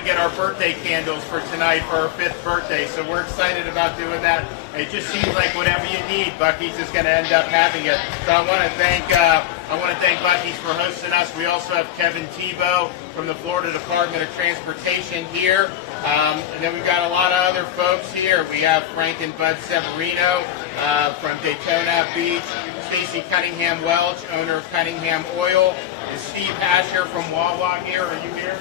to get our birthday candles for tonight for our 5th birthday, so we're excited about doing that. It just seems like whatever you need, Buc-ee's is going to end up having it. So I want to thank Buc-ee's for hosting us. We also have Kevin Tebow from the Florida Department of Transportation here. And then we've got a lot of other folks here. We have Frank and Bud Severino from Daytona Beach, Stacy Cunningham Welch, owner of Cunningham Oil, and Steve Asher from Wawa here. Are you here?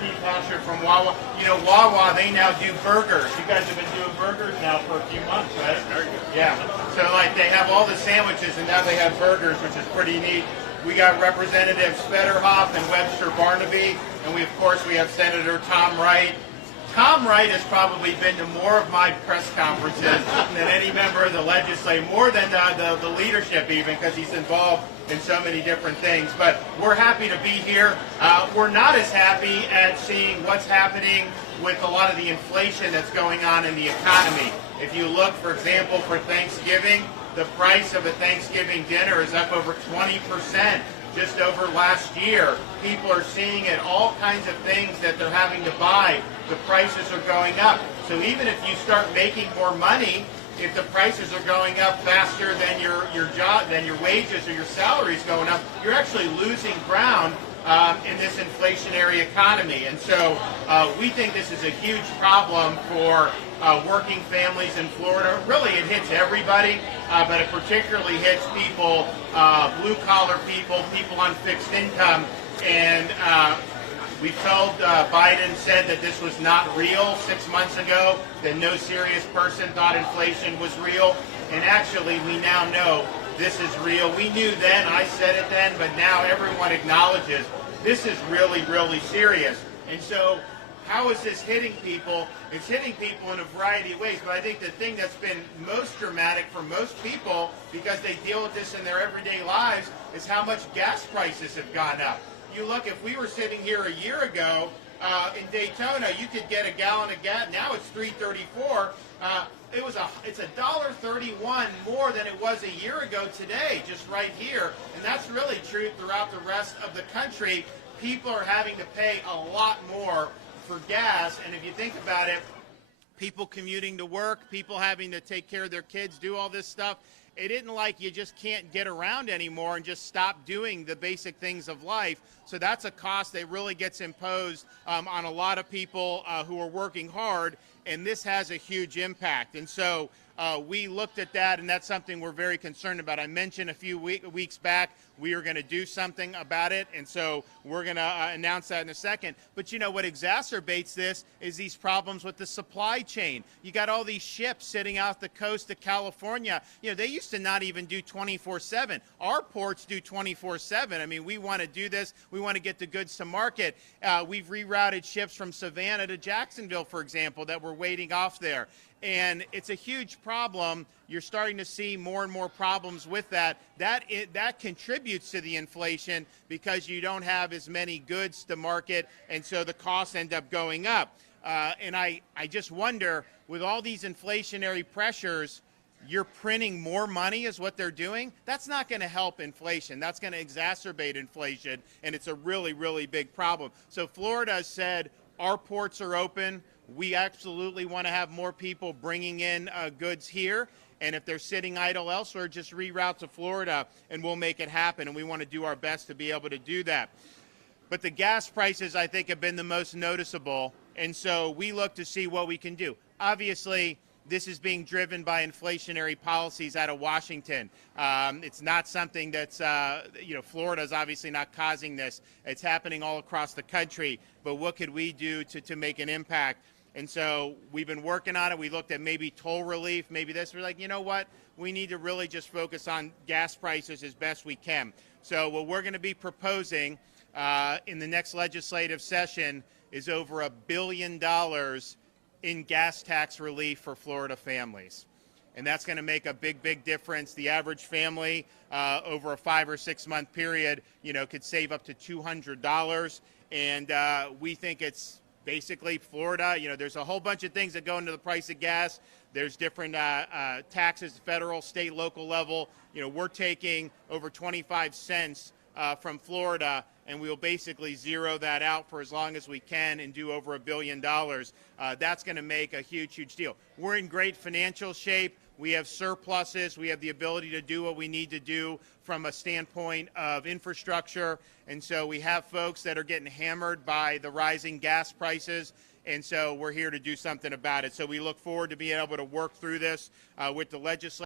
Steve Asher from Wawa. You know, Wawa, they now do burgers. You guys have been doing burgers now for a few months, right? Yeah. So, like, they have all the sandwiches, and now they have burgers, which is pretty neat. We got Representatives Federhoff and Webster Barnaby, and we have Senator Tom Wright. Tom Wright has probably been to more of my press conferences than any member of the legislature, more than the leadership even, because he's involved in so many different things. But we're happy to be here. We're not as happy at seeing what's happening with a lot of the inflation that's going on in the economy. If you look, for example, for Thanksgiving, the price of a Thanksgiving dinner is up over 20%. Just over last year. People are seeing it, all kinds of things that they're having to buy. The prices are going up. So even if you start making more money, if the prices are going up faster than your job, than your wages or your salaries going up, you're actually losing ground in this inflationary economy. And so we think this is a huge problem for working families in Florida. Really, it hits everybody, but it particularly hits people, blue-collar people, people on fixed income. And we told Biden said that this was not real 6 months ago, that no serious person thought inflation was real. And actually, we now know this is real. We knew then, I said it then, but now everyone acknowledges this is really, really serious. And so how is this hitting people? It's hitting people in a variety of ways, but I think the thing that's been most dramatic for most people, because they deal with this in their everyday lives, is how much gas prices have gone up. You look, if we were sitting here a year ago in Daytona, you could get a gallon of gas. Now it's $3.34. It's $1.31 more than it was a year ago today, just right here. And that's really true throughout the rest of the country. People are having to pay a lot more for gas. And if you think about it, people commuting to work, people having to take care of their kids, do all this stuff. It isn't like you just can't get around anymore and just stop doing the basic things of life. So that's a cost that really gets imposed on a lot of people who are working hard, and this has a huge impact. And so we looked at that, and that's something we're very concerned about. I mentioned a few weeks back we are going to do something about it, and so we're going to announce that in a second. But you know what exacerbates this is these problems with the supply chain. You got all these ships sitting out the coast of California. You know, they used to not even do 24/7. Our ports do 24/7. I mean, we want to do this. We want to get the goods to market. We've rerouted ships from Savannah to Jacksonville, for example, that were waiting off there. And it's a huge problem. You're starting to see more and more problems with that. That contributes to the inflation because you don't have as many goods to market, and so the costs end up going up. And I just wonder, with all these inflationary pressures, you're printing more money is what they're doing. That's not going to help inflation. That's going to exacerbate inflation, and it's a really, really big problem. So Florida has said our ports are open. We absolutely want to have more people bringing in goods here. And if they're sitting idle elsewhere, just reroute to Florida and we'll make it happen. And we want to do our best to be able to do that. But the gas prices, I think, have been the most noticeable. And so we look to see what we can do. Obviously, this is being driven by inflationary policies out of Washington. It's not something that's, Florida is obviously not causing this. It's happening all across the country. But what could we do to make an impact? And so we've been working on it. We looked at maybe toll relief, maybe this. We're like, you know what? We need to really just focus on gas prices as best we can. So what we're going to be proposing in the next legislative session is over $1 billion in gas tax relief for Florida families. And that's going to make a big, big difference. The average family over a 5 or 6 month period, could save up to $200. And we think it's basically Florida. There's a whole bunch of things that go into the price of gas. There's different taxes, federal, state, local level. We're taking over 25 cents from Florida, and we'll basically zero that out for as long as we can and do over $1 billion. That's going to make a huge, huge deal. We're in great financial shape. We have surpluses. We have the ability to do what we need to do from a standpoint of infrastructure. And so we have folks that are getting hammered by the rising gas prices. And so we're here to do something about it. So we look forward to being able to work through this with the legislature.